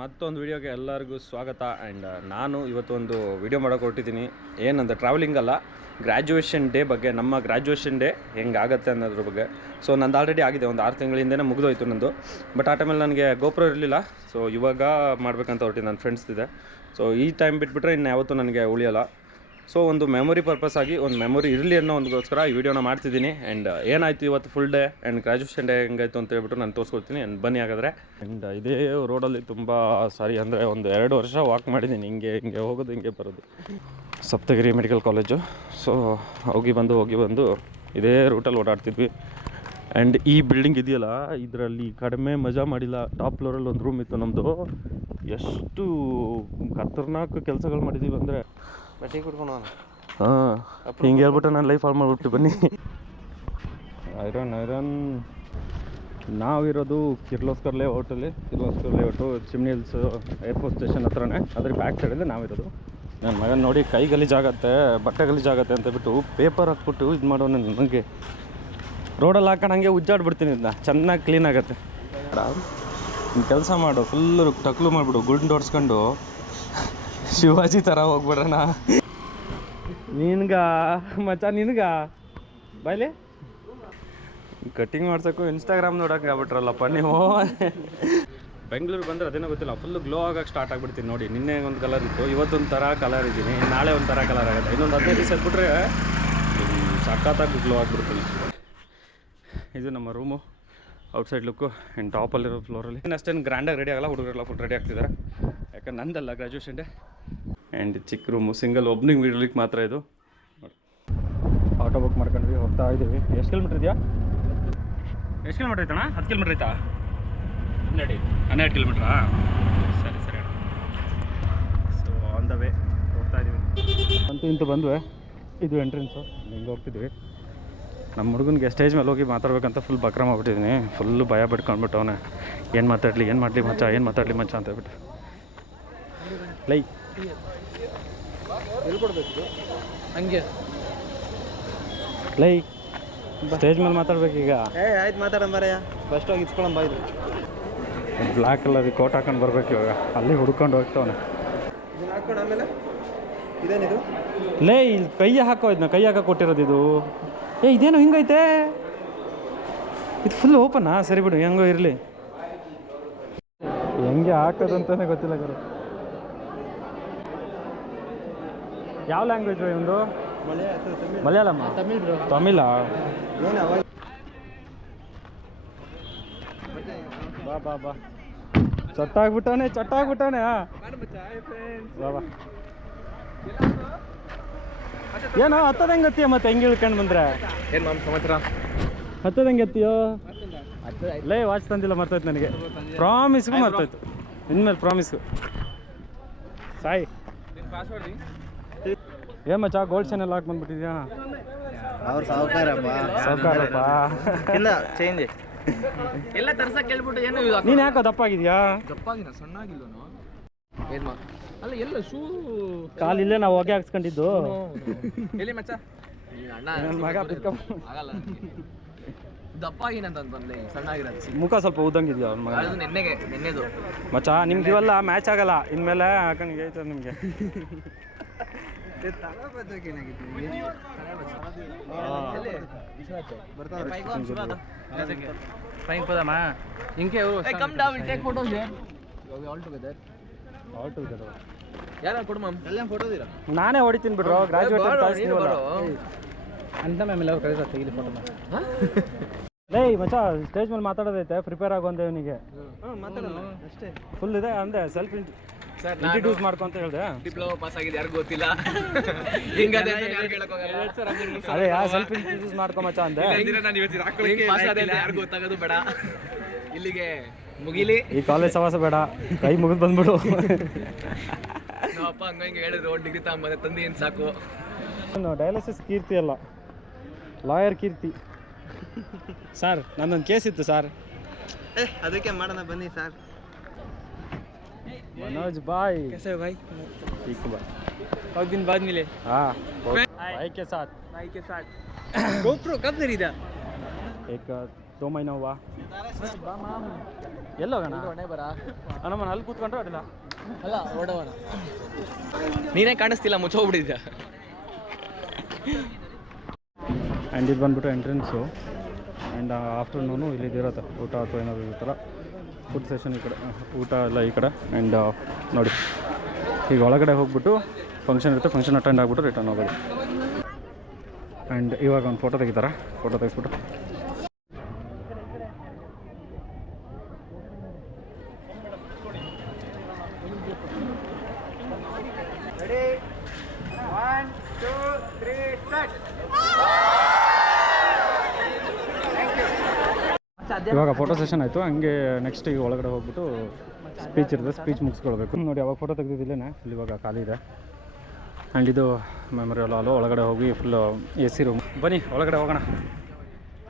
ಮತ್ತೊಂದು ವಿಡಿಯೋಗೆ ಎಲ್ಲರಿಗೂ ಸ್ವಾಗತ ಆ್ಯಂಡ್ ನಾನು ಇವತ್ತು ಒಂದು ವಿಡಿಯೋ ಮಾಡೋಕೆ ಹೊರಟಿದ್ದೀನಿ ಏನಂದ್ರೆ ಟ್ರಾವೆಲಿಂಗ್ ಅಲ್ಲ ಗ್ರ್ಯಾಜುಯೇಷನ್ ಡೇ ಬಗ್ಗೆ, ನಮ್ಮ ಗ್ರ್ಯಾಜುಯೇಷನ್ ಡೇ ಹೆಂಗಾಗತ್ತೆ ಅನ್ನೋದ್ರ ಬಗ್ಗೆ. ಸೊ ನಂದು ಆಲ್ರೆಡಿ ಆಗಿದೆ, ಒಂದು ಆರು ತಿಂಗಳಿಂದನೇ ಮುಗಿದೋಯ್ತು ನಂದು. ಬಟ್ ಆ ಟೈಮಲ್ಲಿ ನನಗೆ ಗೋಪುರ ಇರಲಿಲ್ಲ. ಸೊ ಇವಾಗ ಮಾಡಬೇಕಂತ ಹೊರಟಿ ನನ್ನ ಫ್ರೆಂಡ್ಸ್ ಇದೆ. ಸೊ ಈ ಟೈಮ್ ಬಿಟ್ಬಿಟ್ರೆ ಇನ್ನು ಯಾವತ್ತೂ ನನಗೆ ಉಳಿಯೋಲ್ಲ. ಸೊ ಒಂದು ಮೆಮೊರಿ ಪರ್ಪಸ್ ಆಗಿ, ಒಂದು ಮೆಮೊರಿ ಇರಲಿ ಅನ್ನೋ ಒಂದಕ್ಕೋಸ್ಕರ ಈ ವಿಡಿಯೋನ ಮಾಡ್ತಿದ್ದೀನಿ. ಆ್ಯಂಡ್ ಏನಾಯಿತು ಇವತ್ತು full day and graduation day ಹೆಂಗಾಯ್ತು ಅಂತ ಹೇಳ್ಬಿಟ್ಟು ನಾನು ತೋರಿಸ್ಕೊಡ್ತೀನಿ. ಆ್ಯಂಡ್ ಬನ್ನಿ ಹಾಗಾದರೆ. ಆ್ಯಂಡ್ ಇದೇ ರೋಡಲ್ಲಿ ತುಂಬ ಸಾರಿ ಅಂದರೆ ಒಂದು ಎರಡು ವರ್ಷ ವಾಕ್ ಮಾಡಿದ್ದೀನಿ. ಹಿಂಗೆ ಹಿಂಗೆ ಹೋಗೋದು, ಹಿಂಗೆ ಬರೋದು. ಸಪ್ತಗಿರಿ ಮೆಡಿಕಲ್ ಕಾಲೇಜು ಸೊ ಹೋಗಿ ಬಂದು ಹೋಗಿ ಬಂದು ಇದೇ ರೂಟಲ್ಲಿ ಓಡಾಡ್ತಿದ್ವಿ. ಆ್ಯಂಡ್ ಈ ಬಿಲ್ಡಿಂಗ್ ಇದೆಯಲ್ಲ, ಇದರಲ್ಲಿ ಕಡಿಮೆ ಮಜಾ ಮಾಡಿಲ್ಲ. ಟಾಪ್ ಫ್ಲೋರಲ್ಲಿ ಒಂದು ರೂಮ್ ಇತ್ತು ನಮ್ಮದು ಎಷ್ಟು ಖತರ್ನಾಕ್ ಕೆಲಸಗಳು ಮಾಡಿದ್ದೀವಿ ಅಂದರೆ ಬಟ್ಟೆ ಕುಡ್ಕೊಂಡು ಹಾಂ ಹಿಂಗೆ ಹೇಳ್ಬಿಟ್ಟು ನಾನು ಲೈಫ್ ಹಾಳು ಮಾಡ್ಬಿಟ್ಟು ಬನ್ನಿ ಐರನ್ ಐರನ್. ನಾವಿರೋದು Kirloskar ಲೇಔಟಲ್ಲಿ Kirloskar layout chimney hills airport station ಹತ್ರನೇ. ಅದ್ರ ಬ್ಯಾಕ್ ಸೈಡಲ್ಲಿ ನಾವಿರೋದು. ನನ್ನ ಮಗನ ನೋಡಿ ಕೈ ಗಲೀಜಾಗತ್ತೆ ಬಟ್ಟೆ ಗಲೀಜಾಗತ್ತೆ ಅಂತ ಬಿಟ್ಟು ಪೇಪರ್ ಹಾಕ್ಬಿಟ್ಟು ಇದು ಮಾಡೋಣ ನನಗೆ. ರೋಡಲ್ಲಿ ಹಾಕೊಂಡು ಹಂಗೆ ಉಜ್ಜಾಡ್ಬಿಡ್ತೀನಿ ಇದನ್ನ ಚೆನ್ನಾಗಿ ಕ್ಲೀನ್ ಆಗುತ್ತೆ. ಕೆಲಸ ಮಾಡು ಫುಲ್ಲು ಟಕ್ಲು ಮಾಡಿಬಿಡು ಗುಂಡು ಹೊಡ್ಸ್ಕೊಂಡು ಶಿವಾಜಿ ಥರ ಹೋಗ್ಬಿಡೋಣ ನಿನ್ಗ ಮಚ್ಚ ನಿನ್ಗ? ಬಾಯ್ಲಿ. ಕಟಿಂಗ್ ಮಾಡ್ಸೋಕ್ಕೂ ಇನ್ಸ್ಟಾಗ್ರಾಮ್ ನೋಡೋಕೆ ಆಗ್ಬಿಟ್ರಲ್ಲಪ್ಪ ನೀವು? ಬೆಂಗಳೂರಿಗೆ ಬಂದರೆ ಅದೇನೋ ಗೊತ್ತಿಲ್ಲ ಫುಲ್ ಗ್ಲೋ ಆಗಕ್ಕೆ ಸ್ಟಾರ್ಟ್ ಆಗ್ಬಿಡ್ತೀನಿ ನೋಡಿ. ನಿನ್ನೆ ಒಂದು ಕಲರ್ ಇತ್ತು ಇವತ್ತೊಂದು ಥರ ಕಲರ್ ಇದ್ದೀನಿ ನಾಳೆ ಒಂದು ಥರ ಕಲರ್ ಆಗುತ್ತೆ. ಇನ್ನೊಂದು ಹದಿನೈದು ದಿವಸ ಬಿಟ್ರೆ ಸಖತ್ತಾಗಿ ಗ್ಲೋ ಆಗಿಬಿಡ್ತೀನಿ. ಇದು ನಮ್ಮ ರೂಮು ಔಟ್ಸೈಡ್ ಲುಕ್ಕು ಆ್ಯಂಡ್ ಟಾಪಲ್ಲಿರೋ ಫ್ಲೋರಲ್ಲಿ ಅಷ್ಟೇನು ಗ್ರ್ಯಾಂಡಾಗಿ ರೆಡಿ ಆಗಲ್ಲ ಹುಡುಗರೆಲ್ಲ ಫುಲ್ ರೆಡಿ ಆಗ್ತಿದ್ದಾರೆ ಯಾಕಂದ್ರೆ ನಂದಲ್ಲ ಗ್ರ್ಯಾಜುಯೇಷನ್ ಡೇ ಆ್ಯಂಡ್ ಚಿಕ್ಕ ರೂಮು ಸಿಂಗಲ್ ಒಬ್ನಿಗೆ ಇಡ್ಲಿಕ್ಕೆ ಮಾತ್ರ ಇದು. ಆಟೋ ಬುಕ್ ಮಾಡ್ಕೊಂಡ್ವಿ ಹೋಗ್ತಾ ಇದ್ದೀವಿ ಎಷ್ಟು ಕಿಲೋಮೀಟ್ರ್ ಇದೆಯಾ? ಎಷ್ಟು ಕಿಲೋಮೀಟ್ರ್ ಐತಣ್ಣ ಹತ್ತು ಕಿಲೋಮೀಟ್ರ್ ಐತಾ ಹನ್ನೆರಡು. ಹನ್ನೆರಡು ಕಿಲೋಮೀಟ್ರಾ ಸರಿ ಸರಿ ಸೊ ಆನ್ ದ ವೇ ಹೋಗ್ತಾ ಇದ್ದೀವಿ ಅಂತೂ ಇಂತೂ ಬಂದ್ವಿ. ಇದು ಎಂಟ್ರೆನ್ಸು ಹಿಂಗೆ ಹೋಗ್ತಿದ್ವಿ. ನಮ್ಮ ಹುಡುಗನಿಗೆ ಸ್ಟೇಜ್ ಮೇಲೆ ಹೋಗಿ ಮಾತಾಡ್ಬೇಕಂತ ಫುಲ್ ಬಕ್ರ ಮಾಡ್ಬಿಟ್ಟಿದ್ದೀನಿ ಫುಲ್ಲು ಭಯ ಬಿಟ್ಕೊಂಡ್ಬಿಟ್ಟು ಅವನೇ. ಏನು ಮಾತಾಡಲಿ ಏನು ಮಾಡಲಿ ಮಚ್ಚ ಏನು ಮಾತಾಡಲಿ ಮಚ್ಚ ಅಂತ ಹೇಳ್ಬಿಟ್ಟು. ಲೈ. ಎಲ್ಲಿ ಕೊಡಬೇಕು ಹಂಗೆ. ಲೈ ಸ್ಟೇಜ್ ಮೇಲೆ ಮಾತಾಡ್ಬೇಕೀಗ? ಏ ಆಯ್ತು ಮಾತಾಡೋಣ ಬರಯ್ಯ ಫಸ್ಟ್ ಹೋಗಿ ಇಸ್ಕೊಳಂ ಬಾ ಇದು ಬ್ಲ್ಯಾಕ್ ಕಲರ್ ಕೋಟ್ ಹಾಕೊಂಡು ಬರ್ಬೇಕು ಇವಾಗ. ಅಲ್ಲಿ ಹುಡ್ಕೊಂಡು ಹೋಗ್ತಾವನೆ. ಇದನ್ನ ಹಾಕೊಂಡು ಆಮೇಲೆ. ಇದೇನಿದು? ಲೇ ಇಲ್ಲಿ ಕೈ ಹಾಕೋ ಇದನ್ನ ಕೈ ಹಾಕೋ ಕೊಟ್ಟಿರೋದು ಇದು. ಏ ಇದೇನು ಹಿಂಗೈತೆ? ಇದು ಫುಲ್ ಓಪನಾ ಸರಿ ಬಿಡು ಹೆಂಗೋ ಇರಲಿ. ಹೆಂಗೆ ಹಾಕೋದಂತಾನೆ ಗೊತ್ತಿಲ್ಲ ಗುರು ಯಾವ ಲ್ಯಾಂಗ್ವೇಜ್ ಇವನು ಮಲಯಾಳಮ್ಮ ತಮಿಳ್. ಮಲಯಾಳಂ ತಮಿಳ್ ಬ್ರೋ. ತಮಿಳ? ಏನು ಅವಾಗ ಬಾ ಬಾ ಬಾ. ಚಟ್ಟಾಗ್ಬಿಟ್ಟವನೆ ಹಾ. ಬಾ ಬಾ. ಏನೋ ಹತ್ತದ ಹೆಂಗೆ ಹತ್ತಿಯ ಮತ್ತೆ? ಹೆಂಗೆ ಇಳ್ಕೊಂಡು ಬಂದ್ರೆ? ಏನು ಮಾಮ್ ಸಮಾಚಾರ? ಹತ್ತದ ಹೆಂಗೆ ಹತ್ತಿಯೋ? ಲೇ ವಾಚ್ ತಂದಿಲ್ಲ ಮರ್ತೋಯ್ತು ನನಗೆ. ಪ್ರಾಮಿಸ್ಗೂ ಮರ್ತೋಯ್ತು. ಇನ್ಮೇಲೆ ಪ್ರಾಮಿಸ್ಗೂ ಸಾಯಿ. ಏ ಮಚ್ಚ ಗೋಲ್ಡ್ ಚಾನೆಲ್ ಹಾಕಿ ಬಂದ್ಬಿಟ್ಟಿದ್ಯಾ? ಅವ್ರು ಸಾವುಕಾರಪ್ಪ. ಸಾವುಕಾರಪ್ಪ. ಇಲ್ಲ ಚೇಂಜ್ ಎಲ್ಲ ತರ್ಸಕ್ ಕೇಳ್ಬಿಟ್ಟು ಏನು ಇದು ನೀನು ಯಾಕೋ ದಪ್ಪಾಗಿದ್ಯಾ? ದಪ್ಪಾಗಿನ ಸಣ್ಣಾಗಿಲ್ಲನು ಏನ್ ಅಲ್ಲ ಎಲ್ಲ ಶೂ ಕಾಲಿಲ್ಲೇ ನಾವು ಹೊಗೆ ಹಾಕ್ಸ್ಕೊಂಡಿದ್ದು. ಎಲ್ಲಿ ಮಚ್ಚ? ಅಣ್ಣ ನನ್ನ ಮಗ ಆಗಲ್ಲ ದಪ್ಪಾಗಿನಂತ ಬಂದ್ಲೆ ಸಣ್ಣಾಗಿರೋದು. ಮುಖ ಸ್ವಲ್ಪ ಉದ್ದಂಗಿದ್ಯಾ ಅವ್ನ ಮಗ? ಅದು ನೆನ್ನೆಗೆ ನೆನ್ನೆದು. ಮಚ್ಚ ನಿಮ್ಗೆ ಇವೆಲ್ಲ ಮ್ಯಾಚ್ ಆಗಲ್ಲ. ಇನ್ಮೇಲೆ ಹಾಕೊಂಡು ಐತೆ ನಿಮಗೆ. ಫೈನ್ ಪದಮ್ಮ ಇಂಕೆ ಅವರು come down take photos all together ಯಾರು ಕೊಡು ಮ್ಯಾಮ್ ಎಲ್ಲ ಫೋಟೋದಿರಾ ನಾನೇ ಹೊಡಿತೀನಿ ಬಿಡ್ರೋ ಗ್ರಾಜುಯೇಟ್ ಕಳಿಸ್ತೀವಲ್ಲ ಅಂತ ಮ್ಯಾಮ್ ಎಲ್ಲ ಕಳಿಸ ತೆಗಿಲಿ ಫೋಟೋ ಲೇ ಮಚ್ಚ ಸ್ಟೇಜ್ ಮೇಲೆ ಮಾತಾಡೋದೈತೆ ಪ್ರಿಪೇರ್ ಆಗೋ ಅಂದೆ ಇವನಿಗೆ ಮಾತಾಡೋಣ ಅಷ್ಟೇ. ಫುಲ್ ಇದೆ ಅಂದೆ ಸೆಲ್ಫ್ ಸರ್ ಮಾಡ್ಕೊ ಅಂತ ಹೇಳ್ದೆ. ಡಿಪ್ಲೊಮಾ ಪಾಸ್ ಆಗಿದೆ ಯಾರಿಗೂ ಗೊತ್ತಿಲ್ಲ. ಹಿಂಗದೆ ಅಂತ ಯಾರು ಕೇಳಕ್ ಹೋಗಲ್ಲ ಅದೇ ಸೆಲ್ಫ್ ಇಂಟ್ರಡ್ಯೂಸ್ ಮಾಡ್ಕೊ ಮಚ್ಚ ಅಂದೆ. ಹಿಂಗ್ ಪಾಸ್ ಆದೆ ಅಂತ ಯಾರಿಗೂ ಗೊತ್ತಾಗೋದು ಬೇಡ. ಇಲ್ಲಿಗೆ ಮುಗಿಲಿ. ಈ ಕಾಲೇಜ್ ಸವಾಸ ಬೇಡ. ಕೈ ಮುಗಿದು ಬಂದ್ಬಿಡು. ಅಪ್ಪ ಹಂಗ ಹಿಂಗೆ ಹೇಳಿದ್ರು ಡಿಗ್ರಿ ತಗೊಂಬಂದೆ ತಂದೆ ಏನು ಸಾಕು. ಡಯಾಲಿಸಿಸ್ ಕೀರ್ತಿ ಅಲ್ಲ. ಲಾಯರ್ ಕೀರ್ತಿ. ಸರ್ ನನ್ನೊಂದು ಕೇಸ್ ಇತ್ತು ಸರ್ ಏ ಅದಕ್ಕೆ ಮಾಡೋಣ ಬನ್ನಿ ಸರ್ मनोज भाई कैसे हो भाई ठीक है भाई बहुत दिन बाद मिले हाँ बहुत- भाई के साथ भाई के साथ GoPro कब खरीदा एक ದೋಮೈನವ್ವ ಎಲ್ಲೋಗೋಣ ಹೊಣೆ ಬರ ನಮ್ಮ ಅಲ್ಲಿ ಕೂತ್ಕೊಂಡ್ರೆ ಅದಿಲ್ಲ ಅಲ್ಲ ಓಡೋಣ ನೀನೇ ಕಾಣಿಸ್ತಿಲ್ಲ ಮುಚ್ಚೋಗ್ಬಿಟ್ಟಿದ್ಯಾ ಆ್ಯಂಡ್ ಇದು ಬಂದ್ಬಿಟ್ಟು ಎಂಟ್ರೆನ್ಸು ಆ್ಯಂಡ್ ಆಫ್ಟರ್ನೂನು ಇಲ್ಲಿ ಇದಿರುತ್ತೆ ಊಟ ಅಥವಾ ಏನಾದರೂ ಈ ಥರ ಫುಡ್ ಸೆಷನ್ ಈ ಕಡೆ, ಊಟ ಎಲ್ಲ ಈ ಕಡೆ. ಆ್ಯಂಡ್ ನೋಡಿ, ಈಗ ಒಳಗಡೆ ಹೋಗ್ಬಿಟ್ಟು ಫಂಕ್ಷನ್ ಇರುತ್ತೆ ಫಂಕ್ಷನ್ ಅಟೆಂಡ್ ಆಗಿಬಿಟ್ಟು ರಿಟರ್ನ್ ಹೋಗೋದು. ಆ್ಯಂಡ್ ಇವಾಗ ಒಂದು ಫೋಟೋ ತೆಗಿತಾರೆ? ಫೋಟೋ ತೆಗೆಸ್ಬಿಟ್ಟು. ಸೆಷನ್ ಆಯಿತು, ಹಂಗೆ ನೆಕ್ಸ್ಟ್ ಈಗ ಒಳಗಡೆ ಹೋಗ್ಬಿಟ್ಟು ಸ್ಪೀಚ್ ಇರುತ್ತೆ ಸ್ಪೀಚ್ ಮುಗಿಸ್ಕೊಳ್ಬೇಕು. ನೋಡಿ ಯಾವಾಗ ಫೋಟೋ ತೆಗೆದಿದ್ದೇನೆ ಇಲ್ಲಿ ಇವಾಗ ಖಾಲಿ ಇದೆ. ಆ್ಯಂಡ್ ಇದು ಮೆಮೊರಿಯಲ್ ಹಾಲು ಒಳಗಡೆ ಹೋಗಿ ಫುಲ್ಲು ಎ ಸಿ ರೂಮ್ ಬನ್ನಿ, ಒಳಗಡೆ ಹೋಗೋಣ.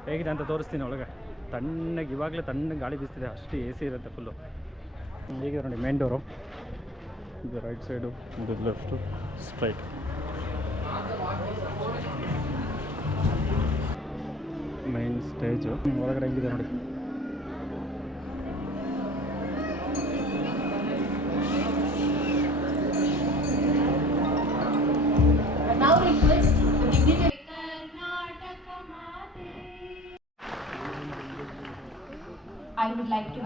ಹೇಗಿದೆ ಅಂತ ತೋರಿಸ್ತೀನಿ ಒಳಗೆ. ತಣ್ಣಗೆ, ಇವಾಗಲೇ ತಣ್ಣಗೆ ಗಾಳಿ ಬೀಸ್ತಿದೆ, ಅಷ್ಟು ಎ ಸಿ ಇರುತ್ತೆ ಫುಲ್ಲು ಹೇಗಿದೆ ನೋಡಿ ಮೇನ್ ಡೋರು ಇದು ರೈಟ್ ಸೈಡು ಇದು ಲೆಫ್ಟು ಸ್ಟ್ರೈಟ್ ಮೈನ್ ಸ್ಟೇಜು ಒಳಗಡೆ ಹೆಂಗಿದೆ ನೋಡಿ?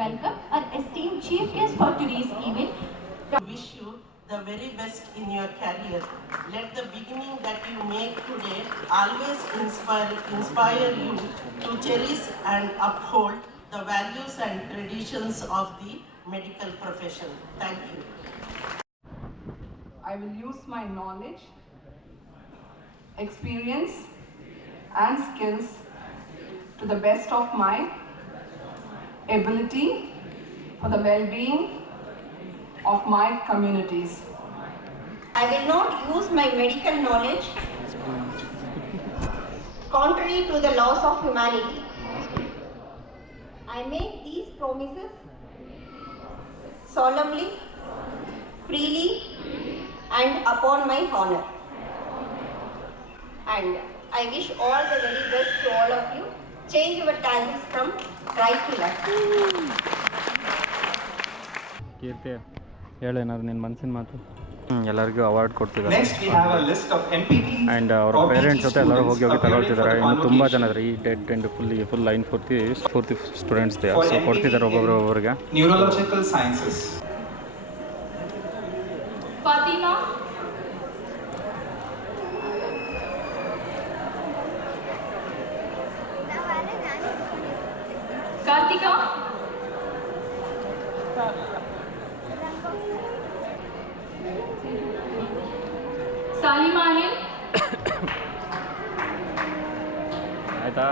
Welcome our esteemed chief guest for today's event, I wish you the very best in your career. Let the beginning that you make today always inspire, inspire you to cherish and uphold the values and traditions of the medical profession. Thank you. I will use my knowledge, experience, and skills to the best of my ability for the well being of my communities. I will not use my medical knowledge contrary to the laws of humanity. I make these promises solemnly, freely, and upon my honor. And I wish all the very best to all of you. Change your talents from right to left. ಕೀರ್ತಿ ಹೇಳೇನಾದ್ರು ನಿನ್ನ ಮನಸ್ಸಿನ ಮಾತು ಎಲ್ಲರಿಗೂ award ಕೊಡ್ತಿದ್ದಾರೆ Next, we have a list of MPT and ಅವ್ರ parents ಜೊತೆ ಎಲ್ಲರೂ ಹೋಗಿ ಹೋಗಿ ತಗೊಳ್ತಿದ್ದಾರೆ ಇನ್ನು ತುಂಬ ಜನ ಇದ್ದಾರೆ ಈ dead and full full line ಪೂರ್ತಿ ಪೂರ್ತಿ ಸ್ಟೂಡೆಂಟ್ಸ್ ಸೊ ಕೊಡ್ತಿದ್ದಾರೆ ಒಬ್ಬೊಬ್ರು ಒಬ್ಬರಿಗೆ Neurological Sciences. Fatima. Salima Anil. ಆಯಿತಾ?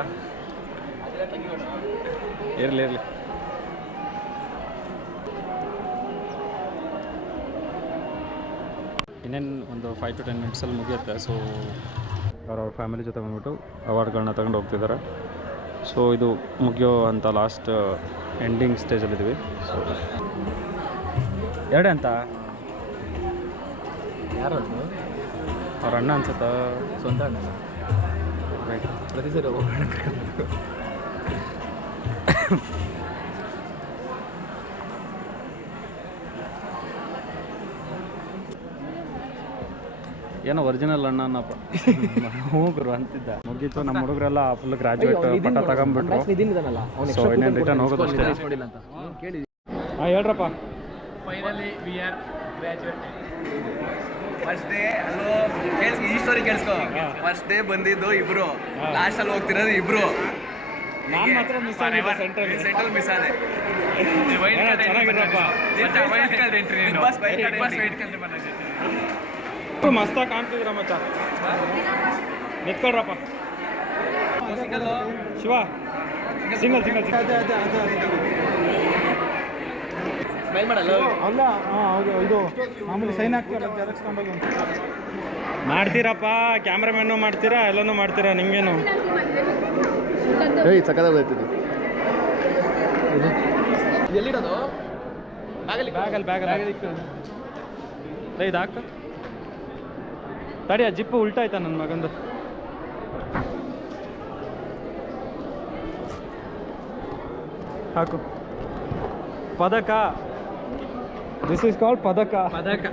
ಇರಲಿ ಇರಲಿ. ಇನ್ನೇನು ಒಂದು ಫೈವ್ ಟು ಟೆನ್ ಮಿನಿಟ್ಸಲ್ಲಿ ಮುಗಿಯುತ್ತೆ ಸೊ ಅವ್ರವ್ರ ಫ್ಯಾಮಿಲಿ ಜೊತೆ ಬಂದ್ಬಿಟ್ಟು ಅವಾರ್ಡ್ಗಳನ್ನ ತಗೊಂಡು ಹೋಗ್ತಿದ್ದಾರೆ ಸೊ ಇದು ಮುಗಿಯೋ ಅಂತ ಲಾಸ್ಟ್ ಎಂಡಿಂಗ್ ಸ್ಟೇಜಲ್ಲಿದ್ದೀವಿ ಸೊ ಎರಡೇ ಅಂತ? ಯಾರು ಅವ್ರ ಅಣ್ಣ ಅನ್ಸುತ್ತಾ? ಸ್ವಂತ ಅಣ್ಣ ಪ್ರತಿ ಸರಿ ಹೋಗೋಣ ಏನೋ ಒರಿಜಿನಲ್ ಅಣ್ಣ ಅನ್ನಪ್ಪ ಹ್ಞೂ ಗುರು ಅಂತಿದ್ದ. ಮುಗೀತು ನಮ್ಮ ಹುಡುಗರೆಲ್ಲ ಫುಲ್ ಗ್ರಾಜುಯೇಟ್ ಪಟ್ಟ ತಗೊಂಡ್ಬಿಟ್ರು ನಿಧಿನ್ ಇದಾನಲ್ಲ ಅವನು ಸೊ ಇನ್ನೇನು ರಿಟರ್ನ್ ಹೋಗೋದು ಅಷ್ಟೇ ಹಾಂ ಹೇಳ್ರಪ್ಪ. Finally we are graduate first day ಅಲ್ಲೋ ಕೇಳಿಸ್ ಈ ಸ್ಟೋರಿ ಕೇಳಿಸ್ಕೊ. ಫಸ್ಟ್ ಡೇ ಬಂದಿದ್ದು ಇಬ್ರು. ಲಾಸ್ಟ್ ಅಲ್ಲಿ ಹೋಗ್ತಿರೋದು ಇಬ್ರು. ನಾನು ಮಾತ್ರ ಮಿಸ್ ಸೆಂಟ್ರಲ್ ಸೆಂಟ್ರಲ್ ಮಿಸ್ ಆದೆ. ಮಸ್ತಾಗಿ ಕಾಣ್ತಿದ್ರ ಮಚ್ಚ? ನಿತ್ಕೊಳ್ರಪ್ಪ ಶಿವ ಸಿಂಗಲ್ ಸಿಂಗಲ್ ಸ್ಮೈಲ್ ಮಾಡಲ್ಲ ಅಲ್ಲ ಹೌದು ಇದು ಮಾಮೂಲಿ ಸೈನ್ ಹಾಕ್ತಾರೆ ಜೆರಾಕ್ಸ್ ತಗೊಂಡೋಗಿ ಮಾಡ್ತೀರಪ್ಪ ಕ್ಯಾಮ್ರಾಮನ್ನು ಮಾಡ್ತೀರಾ ಎಲ್ಲನೂ ಮಾಡ್ತೀರಾ ನಿಮ್ಗೇನು? ಏಯ್ ಎಲ್ಲಿರೋದು ಬ್ಯಾಗಲ್ಲಿ ಬ್ಯಾಗಲ್ಲಿ ಬ್ಯಾಗಲ್ಲಿ ಇದು ಹಾಕು ತಡಿ ಆ ಜಿಪ್ಪು ಉಲ್ಟಾಯ್ತ ನನ್ನ ಮಗಂದು? ಹಾಕು. ಪದಕ. ದಿಸ್ ಇಸ್ ಕಾಲ್ಡ್ ಪದಕ. ಪದಕ.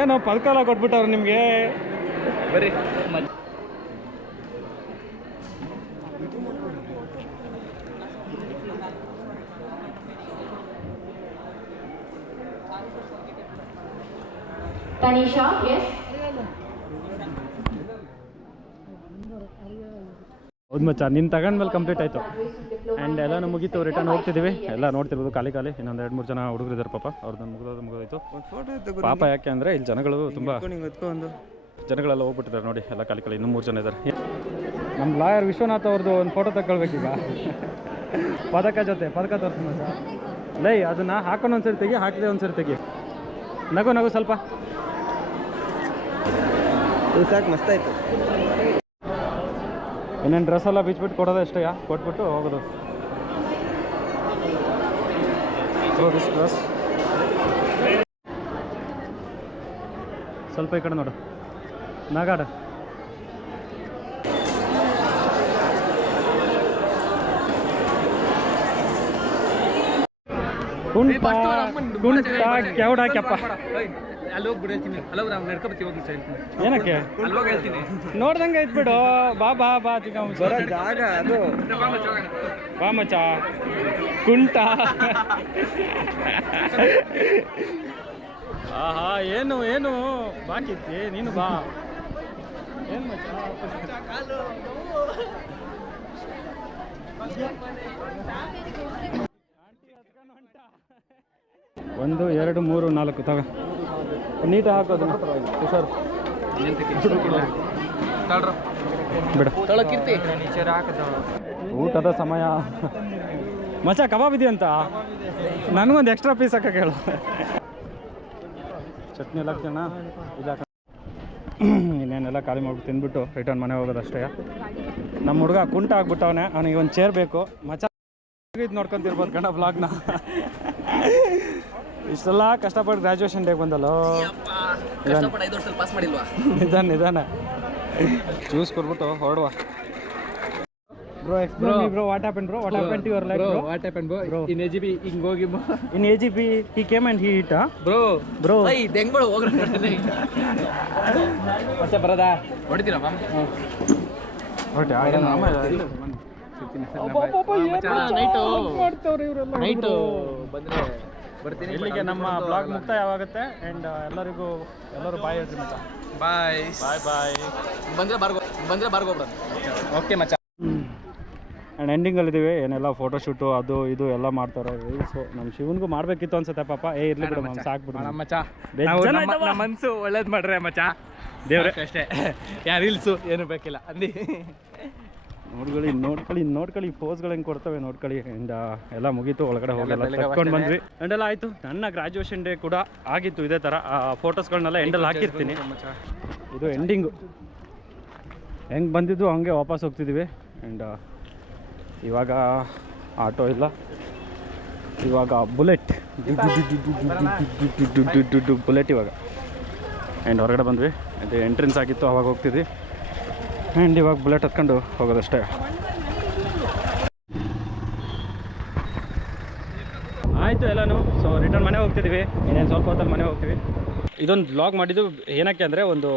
ಏನು ಪದಕ ಎಲ್ಲ ಕೊಟ್ಬಿಟ್ಟವ್ರು ನಿಮಗೆ. ಬರೀ. Tanisha, yes? ಹೌದು ಮಚ್ಚ. ನಿನ್ನ ತಗೊಂಡ್ಮೇಲೆ ಕಂಪ್ಲೀಟ್ ಆಯಿತು. ಆ್ಯಂಡ್ ಎಲ್ಲನೂ ಮುಗೀತು ರಿಟರ್ನ್ ಹೋಗ್ತಿದ್ದೀವಿ ಎಲ್ಲ ನೋಡ್ತಿರ್ಬೋದು ಖಾಲಿ ಖಾಲಿ. ಇನ್ನೊಂದು ಎರಡು ಮೂರು ಜನ ಹುಡುಗರು ಇದ್ದಾರೆ ಪಾಪ. ಅವ್ರದ್ದು ಮುಗಿದೋದು ಮುಗಿದೋಯ್ತು. ಪಾಪ ಯಾಕೆ ಅಂದರೆ ಇಲ್ಲಿ ಜನಗಳು ತುಂಬ ಜನಗಳೆಲ್ಲ ಹೋಗ್ಬಿಟ್ಟಿದ್ದಾರೆ ನೋಡಿ ಎಲ್ಲ ಖಾಲಿ ಖಾಲಿ. ಇನ್ನೂ ಮೂರು ಜನ ಇದ್ದಾರೆ. ನಮ್ಮ ಲಾಯರ್ ವಿಶ್ವನಾಥ್ ಅವ್ರದ್ದು ಒಂದು ಫೋಟೋ ತಗೊಳ್ಬೇಕೀಗ ಪದಕ ಜೊತೆ ಪದಕ ತೋರಿಸ್ತೀನಿ ಮಚ್ಚ. ಲೈ ಅದನ್ನು ಹಾಕೊಂಡು ಒಂದ್ಸರಿ ತೆಗಿ ಹಾಕಿದೆ ಒಂದ್ಸರಿ ತೆಗಿ. ನಗು ನಗು ಸ್ವಲ್ಪ. ಸಾಕು ಮಸ್ತಾಯ್ತು ಇನ್ನೇನು ಡ್ರೆಸ್ ಎಲ್ಲ ಬಿಚ್ಬಿಟ್ಟು ಕೊಡೋದು ಅಷ್ಟೇ ಕೊಟ್ಬಿಟ್ಟು ಹೋಗೋದು. ಡ್ರೆಸ್ ಸ್ವಲ್ಪ ಈ ಕಡೆ ನೋಡು. ನಾಗಾಡ. ಕುಂಟ ಕುಂಟ ಕೆವಡ ಕೆಪ್ಪ ಅಲ್ಲಿ ಹೋಗಿ ಹೇಳ್ತೀನಿ ಅಲ್ಲ ನಾವು ನಡ್ಕೊಬತ್ತೀವಿ ಹೋಗಿ ಹೇಳ್ತೀನಿ ಏನಕ್ಕೆ? ಅಲ್ಲಿ ಹೋಗಿ ಹೇಳ್ತೀನಿ ನೋಡ್ದಂಗೆ ಐತ್ಬಿಡು ಬಾ ಬಾ ಬಾ ಚಿಕ್ಕ ಜಾಗ ಅದು. ಬಾ ಮಚ್ಚ. ಕುಂಟ. ಆಹಾ ಏನು ಏನು? ಬಾಕಿತ್ತಿ ನೀನು ಬಾ. ಏನು ಮಚ್ಚ? ಒಂದು, ಎರಡು, ಮೂರು, ನಾಲ್ಕು, ತಗ. ನೀಟ ಹಾಕೋದು. ಸರ್ ಬಿಡು. ಊಟದ ಸಮಯ. ಮಚ ಕಬಾಬ್ ಇದೆಯಂತ? ನನಗೊಂದು ಎಕ್ಸ್ಟ್ರಾ ಪೀಸ್ ಹಾಕಕ್ಕೆ ಹೇಳು. ಚಟ್ನಿ ಎಲ್ಲ ಹಾಕ್ತೀನ ಇದು ಹಾಕ ಇನ್ನೇನೆಲ್ಲ ಖಾಲಿ ಮಾಡ್ಬಿಟ್ಟು ತಿಂದ್ಬಿಟ್ಟು ರಿಟರ್ನ್ ಮನೆ ಹೋಗೋದಷ್ಟೇ ನಮ್ಮ ಹುಡುಗ ಕುಂಟ ಆಗ್ಬಿಟ್ಟವನೆ. ಅವನಿಗೆ ಒಂದು ಚೇರ್ ಬೇಕು. ಮಜಾ ಇದು ನೋಡ್ಕೊಂತಿರ್ಬೋದು ಕಣ ಬ್ಲಾಗ್ನ ಇಷ್ಟೆಲ್ಲ ಕಷ್ಟಪಟ್ಟು ಗ್ರಾಜುಯೇಷನ್ ಡೇಗೆ ಬಂದಲ್ಲೋ? ಕಷ್ಟಪಟ್ಟು ಐದು ವರ್ಷದಲ್ಲಿ ಪಾಸ್ ಮಾಡಿಲ್ವಾ? ನಿಧಾನ ನಿಧಾನ. ಜ್ಯೂಸ್ ಕೊಟ್ಬಿಟ್ಟು ಹೊರಡುವ. Bro explain bro what happen bro what happen to your life bro what happen bro Bro. In A G B ಹಿಂಗ್ ಹೋಗಿ in A G P he came and he it bro bro I ದೆಂಗ್ಬೇಡ ಹೋಗ್ರ ಮತ್ತೆ ಬರದಾ? ಹೊಡಿತೀರಪ್ಪ ಹೊರಟೆ ಇವರೆಲ್ಲ night ಬಂದ್ರೆ ಬರ್ತೀನಿ. ಇಲ್ಲಿಗೆ ನಮ್ಮ ಬ್ಲಾಗ್ ಮುಕ್ತಾಯ ಆಗುತ್ತೆ. ಆ್ಯಂಡ್ ಎಲ್ಲರಿಗೂ ಎಲ್ಲರೂ ಬಾಯ್ ಹೇಳ್ತೀನಿ ಮಚ್ಚ. ಬಾಯ್ ಬಾಯ್ ಬಾಯ್ ಬಂದ್ರೆ ಬಾರ್ಗೋ ಬಂದ್ರೆ ಬಾರ್ಗೋ ಓಕೆ ಮಚ್ಚ. ಆ್ಯಂಡ್ ಎಂಡಿಂಗಲ್ಲಿದ್ದೀವಿ ಏನೆಲ್ಲ ಫೋಟೋಶೂಟು ಅದು ಇದು ಎಲ್ಲ ಮಾಡ್ತಾರೆ. ರೀಲ್ಸು ನಮ್ಮ ಶಿವನ್ಗೂ ಮಾಡಬೇಕಿತ್ತು ಅನ್ಸುತ್ತೆ ಪಾಪ. ಏ ಇರ್ಲಿ ಬಿಡು ಮಚ್ಚ. ಬೇಜಾನ್ ನಮ್ಮ ಆಯ್ತವ. ಮನ್ಸು ಒಳ್ಳೇದ್ ಮಾಡ್ರೆ ಮಚ್ಚ. ದೇವ್ರೆ. ಅಷ್ಟೇ. ಯಾ ರೀಲ್ಸು ಏನು ಬೇಕಿಲ್ಲ. ಅಂದಿ. ನೋಡ್ಕೊಳ್ಳಿ ನೋಡ್ಕೊಳ್ಳಿ ನೋಡ್ಕೊಳ್ಳಿ ಪೋಸ್ಗಳು ಹೆಂಗೆ ಕೊಡ್ತವೆ ನೋಡ್ಕೊಳ್ಳಿ. ಅಂಡ್ ಎಲ್ಲ ಮುಗೀತು ಒಳಗಡೆ ಹೋಗಲ್ಲ. ಕಟ್ಕೊಂಡು ಬಂದ್ವಿ. ಅಂಡ್ ಎಲ್ಲ ಆಯಿತು. ನನ್ನ ಗ್ರಾಜುಯೇಷನ್ ಡೇ ಕೂಡ ಆಗಿತ್ತು ಇದೇ ಥರ ಆ ಫೋಟೋಸ್ಗಳನ್ನೆಲ್ಲ ಎಂಡಲ್ಲಿ ಹಾಕಿರ್ತೀನಿ. ಇದು ಎಂಡಿಂಗು ಹೆಂಗೆ ಬಂದಿದ್ದು ಹಂಗೆ ವಾಪಸ್ ಹೋಗ್ತಿದ್ದೀವಿ ಆ್ಯಂಡ್ ಇವಾಗ ಆಟೋ ಇಲ್ಲ. ಇವಾಗ ಬುಲೆಟ್ ಬುಲೆಟ್ ಇವಾಗ. ಆ್ಯಂಡ್ ಹೊರಗಡೆ ಬಂದ್ವಿ. ಅದೇ ಎಂಟ್ರೆನ್ಸ್ ಆಗಿತ್ತು ಅವಾಗ ಹೋಗ್ತಿದ್ವಿ. ಆ್ಯಂಡ್ ಇವಾಗ ಬುಲೆಟ್ ಹತ್ಕೊಂಡು ಹೋಗೋದಷ್ಟೇ. ಆಯಿತು ಎಲ್ಲನೂ ಸೊ ರಿಟರ್ನ್ ಮನೆ ಹೋಗ್ತಿದ್ದೀವಿ ಇನ್ನೇನು ಸ್ವಲ್ಪ ಹೊತ್ತಲ್ಲಿ ಮನೆ ಹೋಗ್ತೀವಿ. ಇದೊಂದು ಬ್ಲಾಗ್ ಮಾಡಿದ್ದು ಏನಕ್ಕೆ ಅಂದರೆ ಒಂದು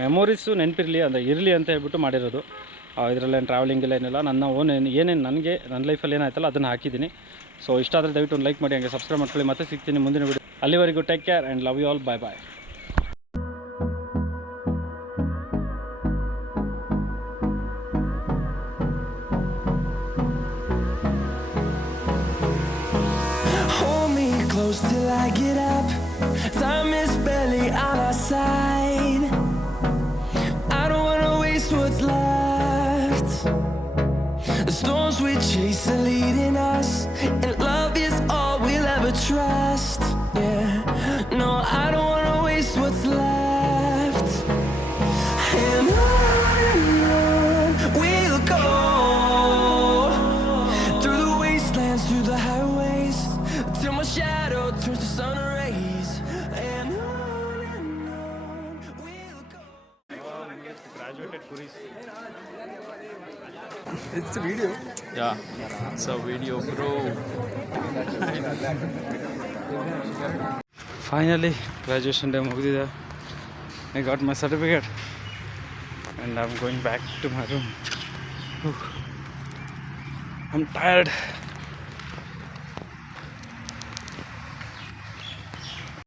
ಮೆಮೊರೀಸು ನೆನಪಿರಲಿ ಅಂದರೆ ಇರಲಿ ಅಂತ ಹೇಳ್ಬಿಟ್ಟು ಮಾಡಿರೋದು. ಇದರಲ್ಲೇನು ಟ್ರಾವೆಲಿಂಗ್ ಇಲ್ಲ ಏನಿಲ್ಲ. ನನ್ನ ಓನ್ ಏನು ಏನೇನು ನನಗೆ ನನ್ನ ಲೈಫಲ್ಲಿ ಏನಾಯ್ತಲ್ಲ ಅದನ್ನು ಹಾಕಿದ್ದೀನಿ. ಸೊ ಇಷ್ಟ ಆದರೆ ದಯವಿಟ್ಟು ಒಂದು ಲೈಕ್ ಮಾಡಿ, ಹಂಗೆ ಸಬ್ಸ್ಕ್ರೈಬ್ ಮಾಡ್ಕೊಳ್ಳಿ. ಮತ್ತೆ ಸಿಗ್ತೀನಿ ಮುಂದಿನ ವಿಡಿಯೋ ಅಲ್ಲಿವರೆಗೂ take care and love you all bye bye We chase are leading us, It's a video. Yeah, it's a video, bro. Finally, graduation day Mugdida. I got my certificate and I'm going back to my room. I'm tired.